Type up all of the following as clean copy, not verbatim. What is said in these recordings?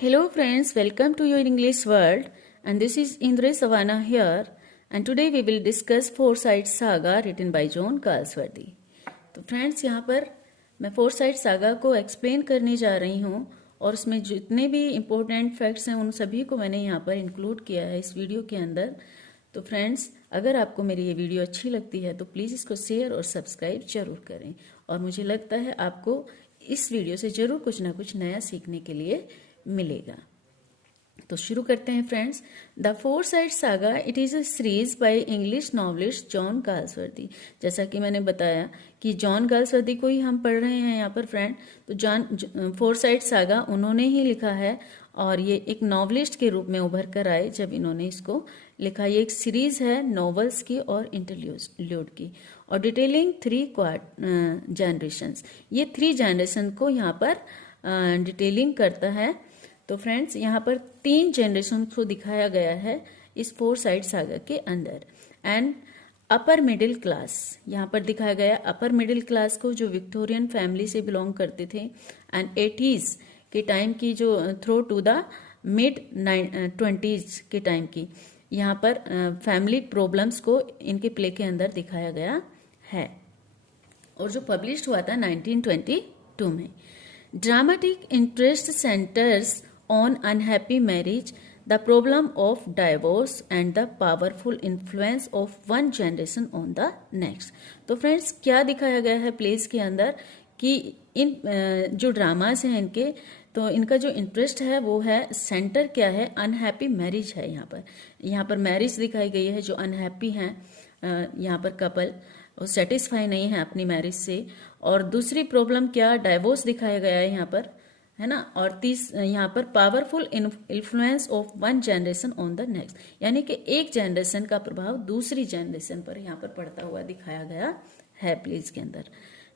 Hello friends, welcome to your English world and this is Indra Savana here and today we will discuss Forsyte Saga written by John Galsworthy. तो friends यहाँ पर मैं foresight saga को explain करने जा रही हूँ और उसमें जितने भी इम्पोर्टेंट फैक्ट्स हैं उन सभी को मैंने यहाँ पर इंक्लूड किया है इस वीडियो के अंदर। तो फ्रेंड्स अगर आपको मेरी ये वीडियो अच्छी लगती है तो प्लीज़ इसको शेयर और सब्सक्राइब जरूर करें और मुझे लगता है आपको इस वीडियो से ज़रूर कुछ ना कुछ नया सीखने के लिए मिलेगा। तो शुरू करते हैं friends. The foresight saga it is a series by English novelist John Galsworthy. जैसा कि मैंने बताया कि जॉन गाल्सवर्दी को ही हम पढ़ रहे हैं यहाँ पर फ्रेंड। तो जॉन फोरसाइट सागा उन्होंने ही लिखा है और ये एक नॉवलिस्ट के रूप में उभर कर आए जब इन्होंने इसको लिखा। ये एक सीरीज है नॉवेल्स की और इंटरल्यूड की और डिटेलिंग 3 जनरेशंस। ये 3 जनरेशन को यहाँ पर डिटेलिंग करता है। तो फ्रेंड्स यहाँ पर 3 जनरेशन को दिखाया गया है इस फोरसाइट सागा के अंदर। एंड अपर मिडिल क्लास यहाँ पर दिखाया गया अपर मिडिल क्लास को जो विक्टोरियन फैमिली से बिलोंग करते थे एंड 80s के टाइम की जो through to the mid 20s के टाइम की यहाँ पर फैमिली प्रॉब्लम्स को इनके प्ले के अंदर दिखाया गया है और जो पब्लिश हुआ था 1922 में। Dramatic interest centres on unhappy marriage, the problem of divorce and the powerful influence of one generation on the next। तो फ्रेंड्स क्या दिखाया गया है प्लेस के अंदर कि इन जो ड्रामास हैं इनके तो इनका जो इंटरेस्ट है वो है सेंटर क्या है अनहैप्पी मैरिज है। यहाँ पर मैरिज दिखाई गई है जो अनहैप्पी हैं यहाँ पर कपल वो सेटिस्फाई नहीं है अपनी मैरिज से। और दूसरी प्रॉब्लम क्या डाइवोर्स दिखाया गया है यहाँ पर है ना। और यहाँ पर powerful influence of one generation on the next यानी कि एक जनरेशन का प्रभाव दूसरी जनरेशन पर यहाँ पर पड़ता हुआ दिखाया गया है प्लेस के अंदर।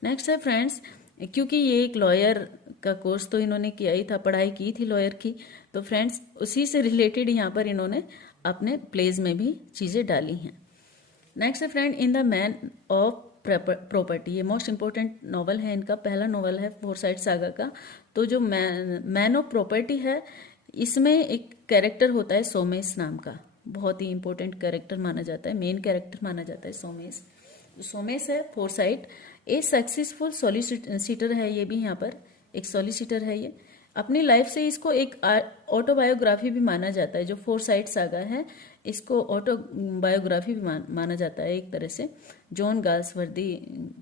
नेक्स्ट है फ्रेंड्स, क्योंकि ये एक लॉयर का कोर्स तो इन्होंने किया ही था, पढ़ाई की थी लॉयर की, तो फ्रेंड्स उसी से रिलेटेड यहाँ पर इन्होंने अपने प्लेस में भी चीज़ें डाली हैं। नेक्स्ट है friend, in the man of property. ये मोस्ट इंपॉर्टेंट नॉवल है इनका, पहला नॉवल है फोरसाइट सागा का। तो जो मैन ऑफ प्रॉपर्टी है इसमें एक कैरेक्टर होता है सोमेश नाम का, बहुत ही इंपॉर्टेंट कैरेक्टर माना जाता है, मेन कैरेक्टर माना जाता है सोमेश। सोमेश है फोरसाइट ए सक्सेसफुल सॉलिसिटर है, ये भी यहाँ पर एक सॉलिसिटर है। ये अपनी लाइफ से इसको एक ऑटोबायोग्राफी भी माना जाता है। जो फोरसाइट सागा है इसको ऑटोबायोग्राफी भी माना जाता है एक तरह से, जॉन गाल्सवर्दी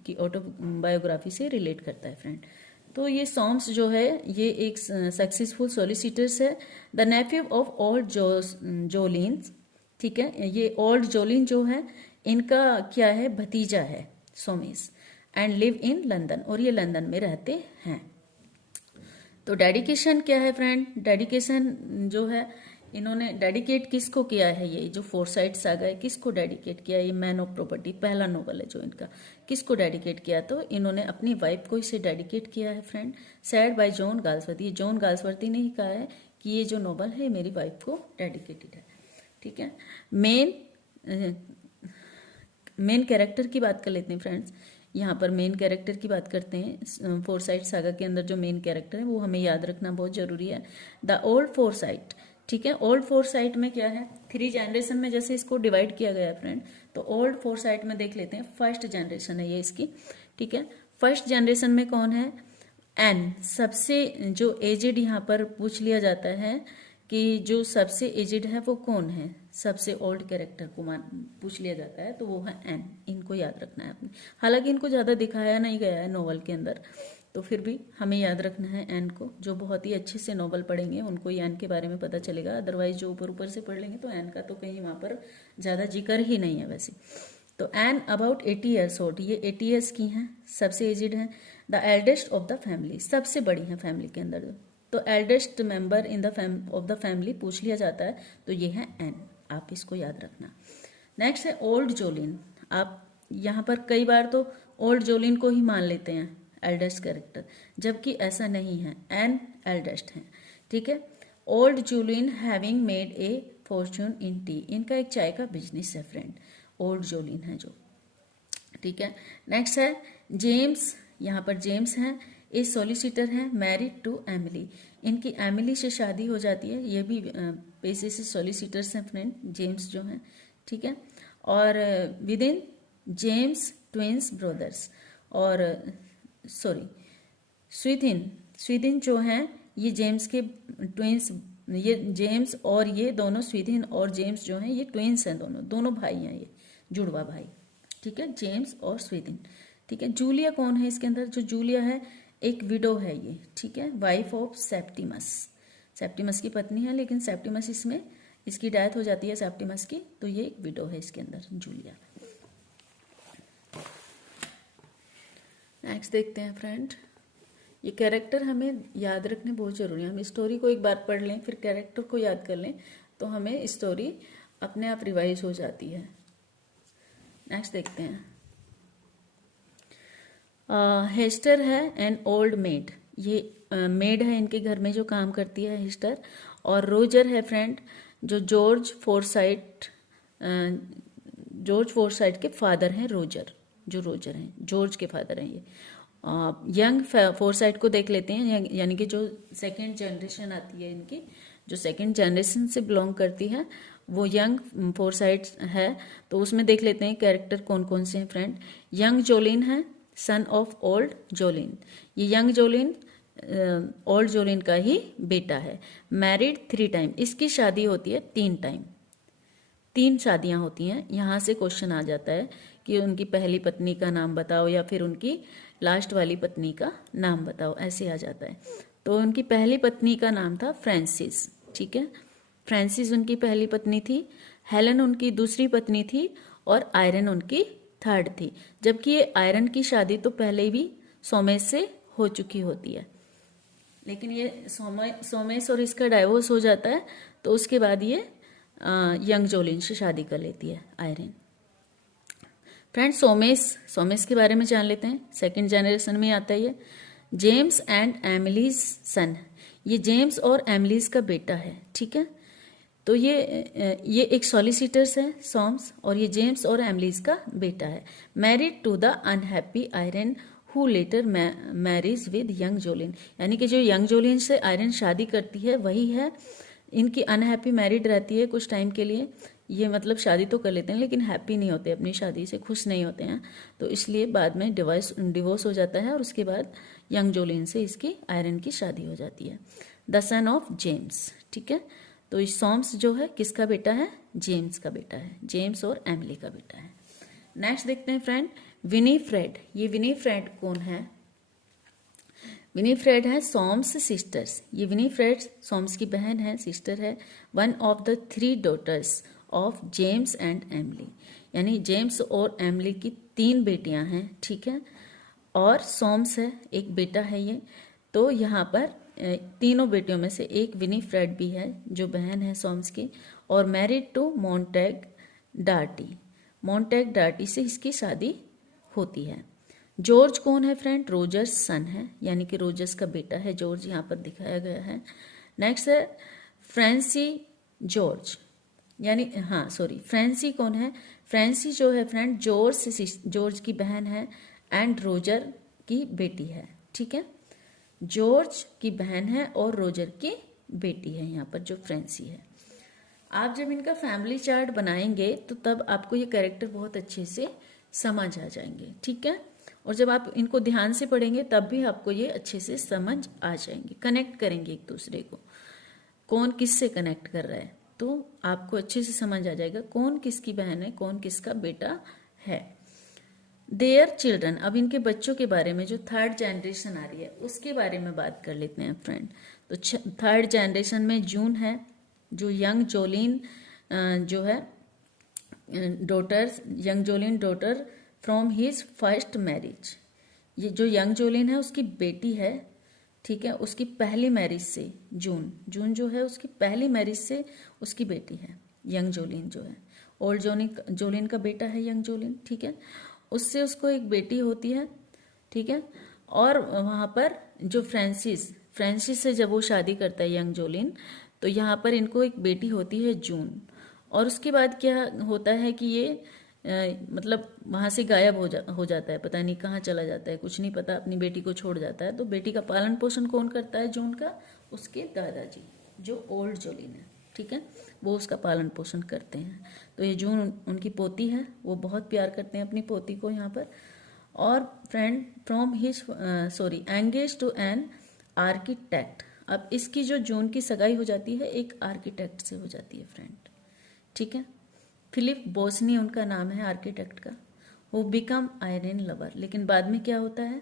की ऑटोबायोग्राफी से रिलेट करता है फ्रेंड। तो ये सॉम्स जो है ये एक सक्सेसफुल सॉलिसिटर्स है, द नेफ्यू ऑफ ओल्ड जोलिन्स। ठीक है, ये ओल्ड जोलिन जो है इनका क्या है भतीजा है Somesh, and live in London और ये लंदन में रहते हैं। तो डेडिकेशन क्या है फ्रेंड, डेडिकेशन जो है इन्होंने डेडिकेट किसको किया है, ये जो फोरसाइट सागा है किसको डेडिकेट किया, ये मैन ऑफ प्रॉपर्टी पहला नोवेल है जो इनका, किसको डेडिकेट किया, तो इन्होंने अपनी वाइफ को इसे डेडिकेट किया है friend. Said bye John Galsworthy, John Galsworthy ने ही कहा है कि ये जो नोवेल है मेरी वाइफ को डेडिकेटेड है। ठीक है, मेन कैरेक्टर की बात कर लेते हैं फ्रेंड्स। यहाँ पर मेन कैरेक्टर की बात करते हैं। फोरसाइट सागा के अंदर जो मेन कैरेक्टर है वो हमें याद रखना बहुत जरूरी है, द ओल्ड फोरसाइट। ठीक है, ओल्ड फोरसाइट में क्या है 3 जनरेशन में जैसे इसको डिवाइड किया गया है फ्रेंड, तो ओल्ड फोरसाइट में देख लेते हैं फर्स्ट जनरेशन है ये इसकी। ठीक है, फर्स्ट जनरेशन में कौन है, एन, सबसे जो एजेड यहाँ पर पूछ लिया जाता है कि जो सबसे एजेड है वो कौन है, सबसे ओल्ड कैरेक्टर को पूछ लिया जाता है तो वो है एन। इनको याद रखना है अपने, हालांकि इनको ज़्यादा दिखाया नहीं गया है नोवेल के अंदर, तो फिर भी हमें याद रखना है एन को। जो बहुत ही अच्छे से नोवेल पढ़ेंगे उनको ही एन के बारे में पता चलेगा, अदरवाइज जो ऊपर ऊपर से पढ़ लेंगे तो एन का तो कहीं वहाँ पर ज़्यादा जिक्र ही नहीं है वैसे। तो एन अबाउट 80 ईयर्स ओल्ड, ये 80 ईयर्स की हैं, सबसे एजिड हैं। The eldest of the family, सबसे बड़ी हैं फैमिली के अंदर, तो eldest member in the of the family पूछ लिया जाता है तो ये है एन, आप इसको याद रखना। नेक्स्ट है ओल्ड जोलिन। आप यहाँ पर कई बार तो ओल्ड जोलिन को ही मान लेते हैं एल्डेस्ट कैरेक्टर, जबकि ऐसा नहीं है, एन एल्डेस्ट है। ठीक है, old Jolin having made a Fortune in T, इनका एक चाय का बिजनेस है फ्रेंड, ओल्ड जोलिन है जो। ठीक है, नेक्स्ट है जेम्स, यहाँ पर जेम्स हैं, ए सॉलिसिटर हैं, मैरिड टू एमिली। इनकी एमिली से शादी हो जाती है, ये भी पेशे से सॉलिसिटर्स हैं फ्रेंड, जेम्स जो हैं, ठीक है। और with in James twins brothers, और सॉरी स्वीथिन जो हैं ये जेम्स के ट्विंस, ये जेम्स और ये दोनों स्वीथिन और जेम्स जो हैं ये ट्विंस हैं, दोनों भाई हैं, ये जुड़वा भाई, ठीक है, जेम्स और स्वीथिन, ठीक है। जूलिया कौन है इसके अंदर? जो जूलिया है एक विडो है ये, ठीक है, वाइफ ऑफ सेप्टिमस की पत्नी है, लेकिन सेप्टिमस इसमें इसकी डेथ हो जाती है सेप्टिमस की, तो ये एक विडो है इसके अंदर जूलिया। नेक्स्ट देखते हैं फ्रेंड, ये कैरेक्टर हमें याद रखने बहुत जरूरी है। हम स्टोरी को एक बार पढ़ लें फिर कैरेक्टर को याद कर लें तो हमें स्टोरी अपने आप रिवाइज हो जाती है। नेक्स्ट देखते हैं, हेस्टर है एन ओल्ड मेड, ये मेड है इनके घर में जो काम करती है हेस्टर। और रोजर है फ्रेंड जो जॉर्ज फोरसाइट के फादर हैं, रोजर हैं, जॉर्ज के फादर हैं ये। यंग फोरसाइट को देख लेते हैं, यानी कि जो सेकंड जनरेशन आती है इनकी, जो सेकंड जनरेशन से बिलोंग करती है वो यंग फोरसाइट है। तो उसमें देख लेते हैं कैरेक्टर कौन कौन से हैं फ्रेंड। यंग जोलिन है, सन ऑफ ओल्ड जोलिन, ये यंग जोलिन ओल्ड जोलिन का ही बेटा है। मैरिड 3 टाइम, इसकी शादी होती है 3 टाइम, 3 शादियां होती हैं। यहाँ से क्वेश्चन आ जाता है कि उनकी पहली पत्नी का नाम बताओ या फिर उनकी लास्ट वाली पत्नी का नाम बताओ, ऐसे आ जाता है। तो उनकी पहली पत्नी का नाम था फ्रांसिस, ठीक है, फ्रांसिस उनकी पहली पत्नी थी, हेलन उनकी दूसरी पत्नी थी और आयरन उनकी 3rd थी। जबकि ये आयरन की शादी तो पहले भी सोमेश से हो चुकी होती है, लेकिन ये सोमेश और इसका डाइवोर्स हो जाता है, तो उसके बाद ये यंग जोलिन से शादी कर लेती है आयरन। फ्रेंड्स सोमेश के बारे में जान लेते हैं, सेकंड जनरेशन में आता है ये। जेम्स एंड एमिलीज सन, ये जेम्स और एमिलीज का बेटा है, ठीक है। तो ये एक सॉलिसिटर्स है सॉम्स, और ये जेम्स और एमिलीज का बेटा है। Married to the unhappy Irene who later marriage with young Jolyon, यानी कि जो यंग जोलिन से आयरन शादी करती है वही है। इनकी अनहैप्पी मैरिड रहती है कुछ टाइम के लिए, ये मतलब शादी तो कर लेते हैं लेकिन हैप्पी नहीं होते, अपनी शादी से खुश नहीं होते हैं, तो इसलिए बाद में डिवोर्स हो जाता है और उसके बाद यंग जोलिन से इसकी आयरन की शादी हो जाती है। द सन ऑफ जेम्स, ठीक है। तो इस सॉम्स जो है किसका बेटा है? जेम्स का बेटा है, जेम्स और एमिली का बेटा है। नेक्स्ट देखते हैं फ्रेंड, विनीफ्रेड, ये विनीफ्रेड कौन है? विनीफ्रेड है सॉम्स सिस्टर्स, ये विनीफ्रेड सॉम्स की बहन है, सिस्टर है। One of the 3 daughters of James and Emily, यानी जेम्स और एमिली की 3 बेटियां हैं, ठीक है। और सॉम्स है एक बेटा है ये। तो यहाँ पर तीनों बेटियों में से एक विनीफ्रेड भी है जो बहन है सॉम्स की, और मैरिड टू मोंटेग डार्टी से इसकी शादी होती है। जॉर्ज कौन है फ्रेंड? रोजर्स सन है, यानी कि रोजर्स का बेटा है जॉर्ज, यहाँ पर दिखाया गया है। नेक्स्ट है फ्रांसी जॉर्ज, यानी फ्रांसी कौन है? फ्रांसी जो है फ्रेंड जॉर्ज की बहन है एंड रोजर की बेटी है, ठीक है। जॉर्ज की बहन है और रोजर की बेटी है यहाँ पर जो फ्रांसी है। आप जब इनका फैमिली चार्ट बनाएंगे तो तब आपको ये कैरेक्टर बहुत अच्छे से समझ आ जाएंगे, ठीक है। और जब आप इनको ध्यान से पढ़ेंगे तब भी आपको ये अच्छे से समझ आ जाएंगे, कनेक्ट करेंगे एक दूसरे को, कौन किससे कनेक्ट कर रहा है, तो आपको अच्छे से समझ आ जाएगा कौन किसकी बहन है, कौन किसका बेटा है। देयर चिल्ड्रन, अब इनके बच्चों के बारे में, जो 3rd जनरेशन आ रही है उसके बारे में बात कर लेते हैं फ्रेंड। तो 3rd जनरेशन में जून है, जो यंग जोलिन जो है young Jolin daughter from his first marriage, ये जो यंग जोलिन है उसकी बेटी है, ठीक है, उसकी पहली मैरिज से जून जो है उसकी पहली मैरिज से उसकी बेटी है यंग जोलिन जो है। ओल्ड जोलिन का बेटा है यंग जोलिन, ठीक है, उससे उसको एक बेटी होती है, ठीक है। और वहाँ पर जो फ्रांसिस से जब वो शादी करता है यंग जोलिन, तो यहाँ पर इनको एक बेटी होती है जून। और उसके बाद क्या होता है कि ये मतलब वहाँ से गायब हो जाता है, पता नहीं कहाँ चला जाता है, कुछ नहीं पता, अपनी बेटी को छोड़ जाता है। तो बेटी का पालन पोषण कौन करता है? जून का, उसके दादाजी जो ओल्ड जोलिन है, ठीक है, वो उसका पालन पोषण करते हैं। तो ये जून उनकी पोती है, वो बहुत प्यार करते हैं अपनी पोती को यहाँ पर। और friend from his engage to an architect. अब इसकी जो जून की सगाई हो जाती है एक आर्किटेक्ट से हो जाती है फ्रेंड, ठीक है। फिलिप बोसनी उनका नाम है आर्किटेक्ट का। वो बिकम आयरन लवर, लेकिन बाद में क्या होता है,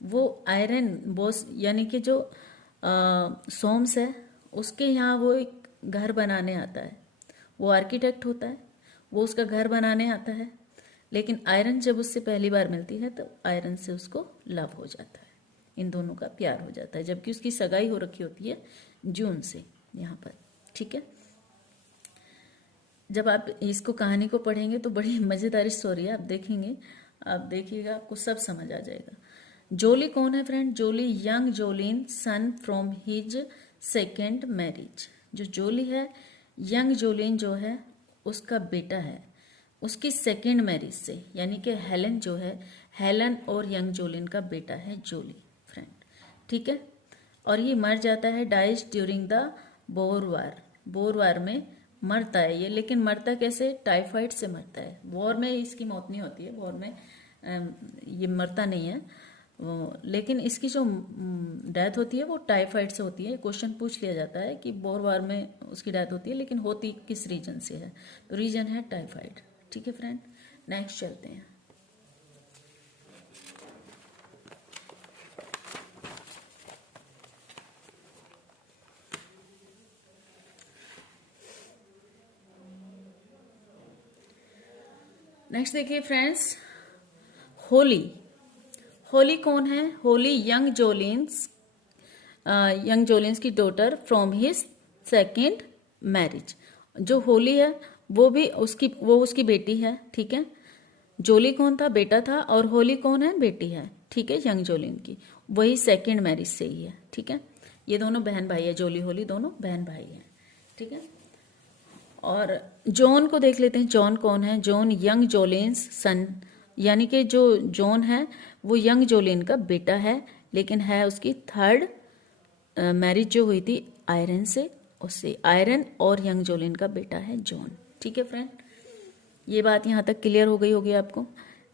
वो आयरन बोस यानी कि जो सोम्स है उसके यहाँ वो एक घर बनाने आता है। वो आर्किटेक्ट होता है, वो उसका घर बनाने आता है, लेकिन आयरन जब उससे पहली बार मिलती है तो आयरन से उसको लव हो जाता है, इन दोनों का प्यार हो जाता है, जबकि उसकी सगाई हो रखी होती है जून से यहाँ पर, ठीक है। जब आप इसको कहानी को पढ़ेंगे तो बड़ी मज़ेदार स्टोरी है, आप देखेंगे, आप देखिएगा, आपको सब समझ आ जाएगा। जोली कौन है friend? Jolly young Jolyon son from his second marriage. जो जोली है, यंग जोलिन जो है उसका बेटा है उसकी सेकेंड मैरिज से, यानी कि हेलन जो है, हेलन और यंग जोलिन का बेटा है जोली फ्रेंड, ठीक है। और ये मर जाता है, dies during the Boer War. Boer War में मरता है ये, लेकिन मरता कैसे? टाइफाइड से मरता है। वॉर में इसकी मौत नहीं होती है, वॉर में ये मरता नहीं है, लेकिन इसकी जो डेथ होती है वो टाइफाइड से होती है। क्वेश्चन पूछ लिया जाता है कि बोर वार में उसकी डेथ होती है, लेकिन होती किस रीजन से है? तो रीजन है टाइफाइड, ठीक है फ्रेंड। नेक्स्ट चलते हैं। नेक्स्ट देखिए फ्रेंड्स, होली। होली कौन है? होली यंग जोलिन्स की daughter from his second marriage. जो होली है वो उसकी बेटी है, ठीक है। जोली कौन था? बेटा था, और होली कौन है? बेटी है, ठीक है, यंग जोलिन की। वही सेकेंड मैरिज से ही है, ठीक है। ये दोनों बहन भाई है, जोली होली दोनों बहन भाई हैं, ठीक है। और जॉन को देख लेते हैं। जॉन कौन है? जॉन यंग जोलिन्स सन, यानी कि जो जॉन है वो यंग जोलिन का बेटा है, लेकिन है उसकी थर्ड मैरिज जो हुई थी आयरन से, उससे आयरन और यंग जोलिन का बेटा है जॉन, ठीक है फ्रेंड। ये बात यहाँ तक क्लियर हो गई होगी आपको।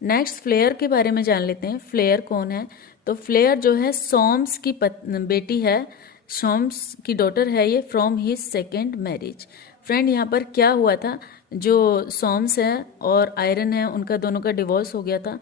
नेक्स्ट फ्लेयर के बारे में जान लेते हैं। फ्लेयर कौन है? तो फ्लेयर जो है सोम्स की बेटी है, सोम्स की डॉटर है ये, from his second marriage. Friend यहाँ पर क्या हुआ था, जो सोम्स है और आयरन है उनका दोनों का डिवोर्स हो गया था।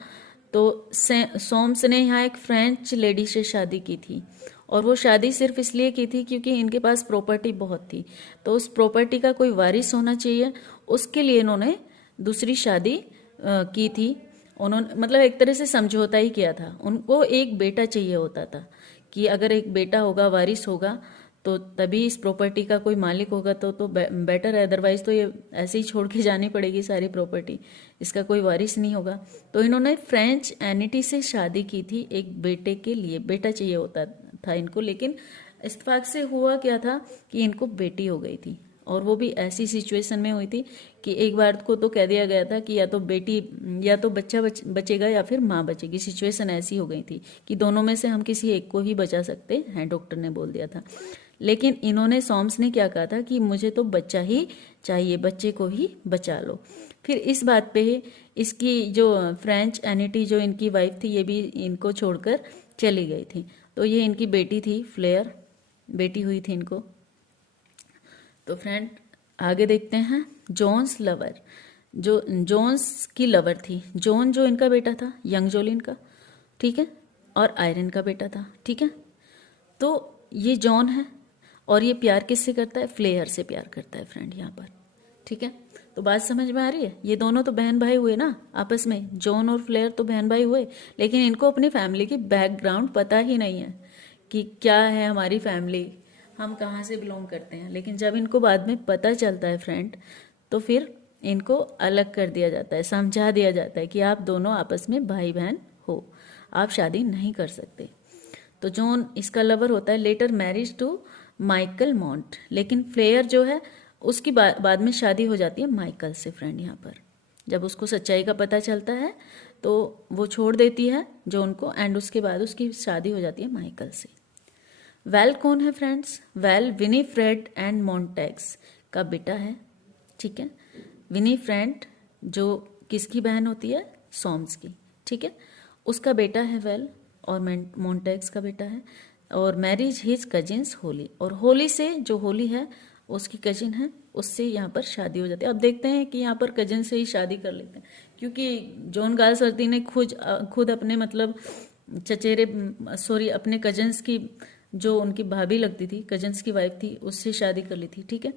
तो सोम्स ने यहाँ एक फ्रेंच लेडी से शादी की थी, और वो शादी सिर्फ इसलिए की थी क्योंकि इनके पास प्रॉपर्टी बहुत थी, तो उस प्रॉपर्टी का कोई वारिस होना चाहिए, उसके लिए इन्होंने दूसरी शादी की थी। उन्होंने मतलब एक तरह से समझौता ही किया था। उनको एक बेटा चाहिए होता था कि अगर एक बेटा होगा, वारिस होगा, तो तभी इस प्रॉपर्टी का कोई मालिक होगा तो बेटर है, अदरवाइज तो ये ऐसे ही छोड़ के जानी पड़ेगी सारी प्रॉपर्टी, इसका कोई वारिस नहीं होगा। तो इन्होंने फ्रेंच एनिटी से शादी की थी, एक बेटे के लिए बेटा चाहिए होता था इनको, लेकिन इत्तेफाक से हुआ क्या था कि इनको बेटी हो गई थी, और वो भी ऐसी सिचुएशन में हुई थी कि एक बार को तो कह दिया गया था कि या तो बेटी या तो बच्चा बचेगा या फिर माँ बचेगी। सिचुएशन ऐसी हो गई थी कि दोनों में से हम किसी एक को ही बचा सकते हैं, डॉक्टर ने बोल दिया था। लेकिन इन्होंने सोम्स ने क्या कहा था कि मुझे तो बच्चा ही चाहिए, बच्चे को ही बचा लो। फिर इस बात पे इसकी जो फ्रेंच एनिटी जो इनकी वाइफ थी, ये भी इनको छोड़कर चली गई थी। तो ये इनकी बेटी थी, फ्लेयर बेटी हुई थी इनको। तो फ्रेंड आगे देखते हैं। जॉन्स लवर, जो जॉन्स की लवर थी, जॉन जो इनका बेटा था यंग जोलिन का, ठीक है, और आयरन का बेटा था, ठीक है। तो ये जॉन है, और ये प्यार किससे करता है? फ्लेयर से प्यार करता है फ्रेंड यहाँ पर, ठीक है। तो बात समझ में आ रही है? ये दोनों तो बहन भाई हुए ना आपस में, जॉन और फ्लेयर तो बहन भाई हुए, लेकिन इनको अपनी फैमिली की बैकग्राउंड पता ही नहीं है कि क्या है हमारी फैमिली, हम कहाँ से बिलोंग करते हैं। लेकिन जब इनको बाद में पता चलता है फ्रेंड, तो फिर इनको अलग कर दिया जाता है, समझा दिया जाता है कि आप दोनों आपस में भाई बहन हो, आप शादी नहीं कर सकते। तो जॉन इसका लवर होता है। Later marriage to Michael Mont, लेकिन फ्लेयर जो है उसकी बाद में शादी हो जाती है माइकल से फ्रेंड। यहाँ पर जब उसको सच्चाई का पता चलता है तो वो छोड़ देती है जॉन को, एंड उसके बाद उसकी शादी हो जाती है माइकल से। वेल कौन है फ्रेंड्स? वेल विनीफ्रेड एंड मॉन्टेग्स का बेटा है, ठीक है। विनीफ्रेड जो किसकी बहन होती है? सॉम्स की, ठीक है। उसका बेटा है वेल, और मॉन्टेग्स का बेटा है, और मैरिज हिज कजिन्स होली, और होली से, जो होली है उसकी कजिन है, उससे यहाँ पर शादी हो जाती है। अब देखते हैं कि यहाँ पर कजिन से ही शादी कर लेते हैं, क्योंकि जॉन गाल्सवर्दी ने खुद अपने मतलब अपने कजिन्स की, जो उनकी भाभी लगती थी, कजिन्स की वाइफ थी, उससे शादी कर ली थी, ठीक है।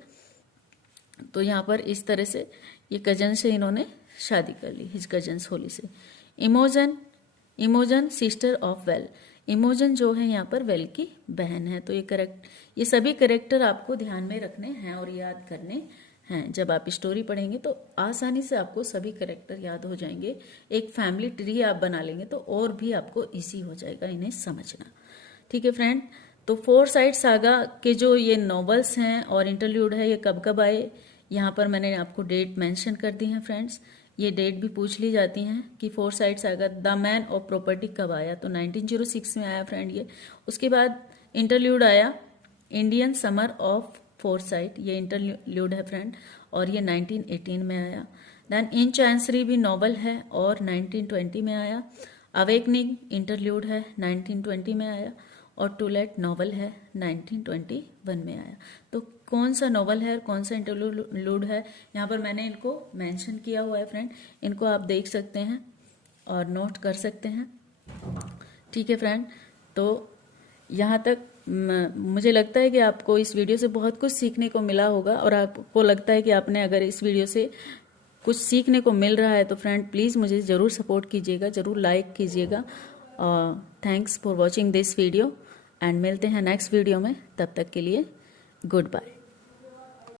तो यहाँ पर इस तरह से ये कजन से इन्होंने शादी कर ली, हिज कजन्स होली से। इमोजन सिस्टर ऑफ वेल, इमोजन जो है यहाँ पर वेल की बहन है। तो ये सभी करेक्टर आपको ध्यान में रखने हैं और याद करने हैं। जब आप स्टोरी पढ़ेंगे तो आसानी से आपको सभी करेक्टर याद हो जाएंगे। एक फैमिली ट्री आप बना लेंगे तो और भी आपको इजी हो जाएगा इन्हें समझना, ठीक है फ्रेंड। तो फोर साइड सागा के जो ये नॉवेल्स हैं और इंटरल्यूड है, ये कब कब आए, यहाँ पर मैंने आपको डेट मेंशन कर दी है फ्रेंड्स। ये डेट भी पूछ ली जाती हैं कि four side saga the man of property कब आया, तो 1906 में आया फ्रेंड ये। उसके बाद इंटरल्यूड आया Indian summer of four side, ये इंटरल्यूड है फ्रेंड, और ये 1918 में आया। देन इन चांसरी भी नॉवल है और 1920 में आया। अवेकनिंग इंटरल्यूड है, 1920 में आया, और टू लेट नॉवल है, 1921 में आया। तो कौन सा नॉवल है और कौन सा इंटरल्यूड है, यहाँ पर मैंने इनको मेंशन किया हुआ है फ्रेंड। इनको आप देख सकते हैं और नोट कर सकते हैं, ठीक है फ्रेंड। तो यहाँ तक मुझे लगता है कि आपको इस वीडियो से बहुत कुछ सीखने को मिला होगा, और आपको लगता है कि आपने अगर इस वीडियो से कुछ सीखने को मिल रहा है तो फ्रेंड प्लीज़ मुझे ज़रूर सपोर्ट कीजिएगा, ज़रूर लाइक कीजिएगा। Thanks for watching this video, and मिलते हैं नेक्स्ट वीडियो में। तब तक के लिए गुड बाय।